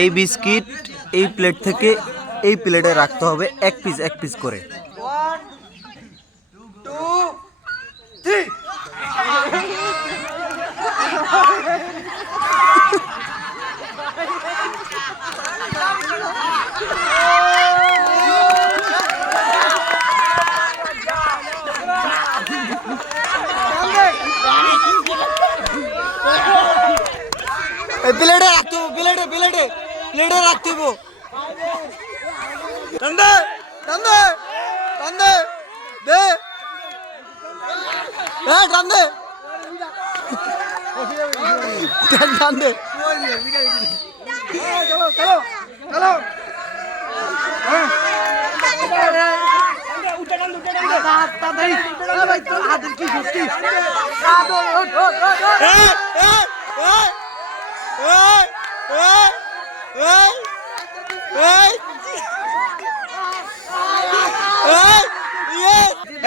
এই বিস্কিট এই প্লেট থেকে এই প্লেটে রাখতে হবে এক পিস করে। প্লেটে রাখতে হবে, প্লেটে রাখতে হবে। টান্দে টান্দে টান্দে দে টান্দে টান্দে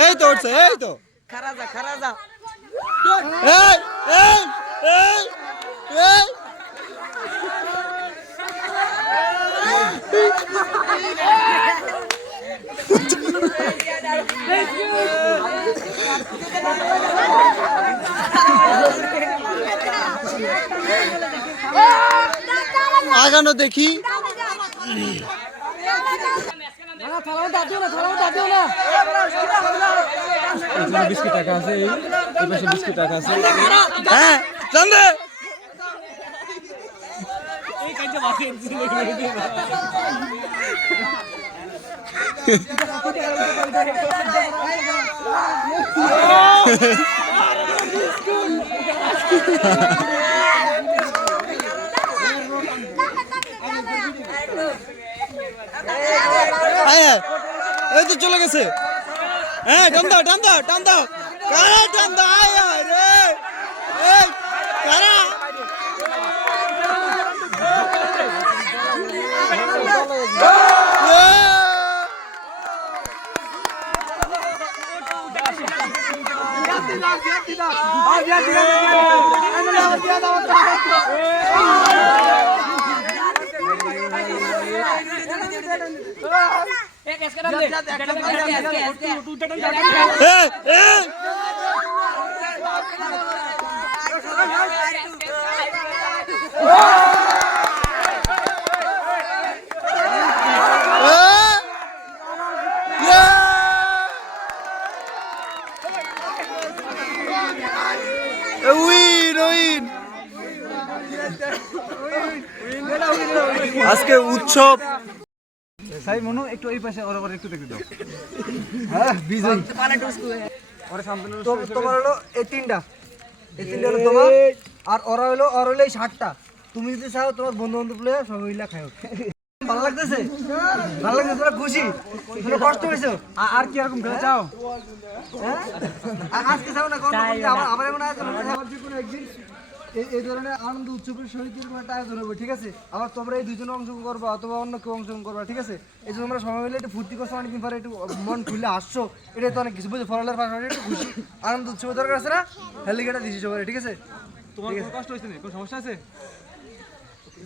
এই তো উঠছে, এই তো খারাজা আগানো দেখি। বিস্কিট টাকা আছে, এই পাশে বিস্কিট টাকা আছে। হ্যাঁ চন্দে এই তো চলে গেছে। হ্যাঁ টান দাও টান দাও টান দাও, কারা টান দাও, আয় আয় রে এই কারা আজকে উৎসব। সাই মনু একটু এই পাশে ওর একটু দেখে দাও। হ্যাঁ বিজয় ওরে শান্তনু তোমার হলো এই তিনটা হলো তোমার, আর ওরা হলো এই 60টা। তুমি যদি চাও তোমার বন্ধু বান্ধব লয়ে সবাই মিলে খাও। ভালো লাগতেছে? ভালো লাগতেছে? তোরা খুশি? তোরা কষ্ট হয়েছে? আর কি এরকম খেলা চাও? হ্যাঁ আজকে চাও না কোন আবার এমন আয়োজন হবে, যে কোনো একদিন এই ধরনের আনন্দ উৎসবের সহিত এরকম একটা আয়োজন হবে, ঠিক আছে? আবার তোমরা এই দুজনে অংশগ্রহণ করবা অথবা অন্য কেউ অংশগ্রহণ করবা, ঠিক আছে? এই জন্য আমরা সবাই মিলে একটু ফুর্তি করছো, অনেকদিন পরে একটু মন খুলে আসছো, এটা তো অনেক কিছু বুঝছো। ফলালের পাশাপাশি একটু খুশি আনন্দ উৎসবের দরকার আছে না? হেলিকেটা দিছি সবাই, ঠিক আছে? তোমার কোনো কষ্ট হয়েছে না? কোনো সমস্যা আছে?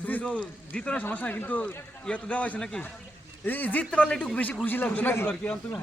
তুমি তো জিতো না, সমস্যা নাই, কিন্তু ইয়ে তো দেওয়া হয়েছে নাকি? জিততে পারলে একটু বেশি খুশি লাগবে নাকি? তুমি